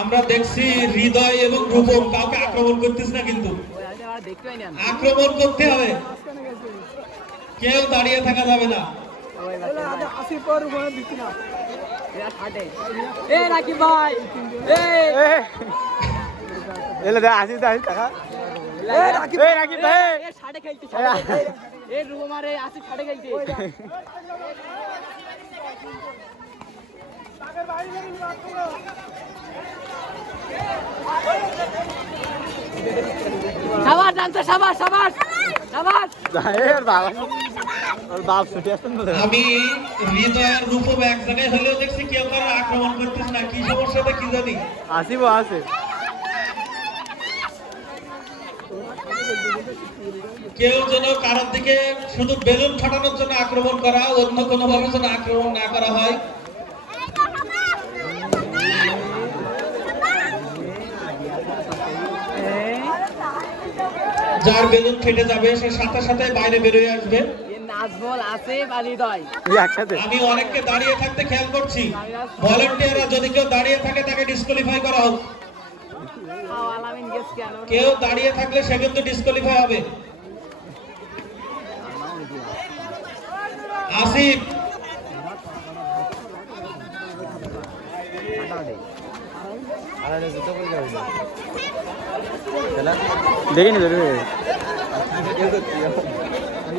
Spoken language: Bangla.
আমরা দেখছি হৃদয় এবং রূপম কাউকে আক্রমণ করতেছ না, কিন্তু আক্রমণ করতে হবে, কেউ দাঁড়িয়ে থাকা যাবে না। সাবাস জানতো, সাবাস সাবাস সাবাস। আমি হৃদয়ের রূপম এক জায়গায় হলেও দেখছি কেউ কারো আক্রমণ করতেছ না, কি সমস্যাটা কি জানি। আসিব আছে কেউ যেন কারোর দিকে শুধু বেলুন ফাটানোর জন্য আক্রমণ করা, অন্য কোনো ভাবে যেন আক্রমণ না করা হয়। যার বেলুন ফেটে যাবে সে সাথে সাথে বাইরে বেরোয় আসবে। আমি অনেককে দাঁড়িয়ে থাকতে খেয়াল করছি, ভলান্টিয়াররা যদি কেউ দাঁড়িয়ে থাকে তাকে ডিসকোয়ালিফাই করা হোক। কেউ দাঁড়িয়ে থাকলে সে কিন্তু ডিসকোয়ালিফাই হবে। আসিফ দেখিনি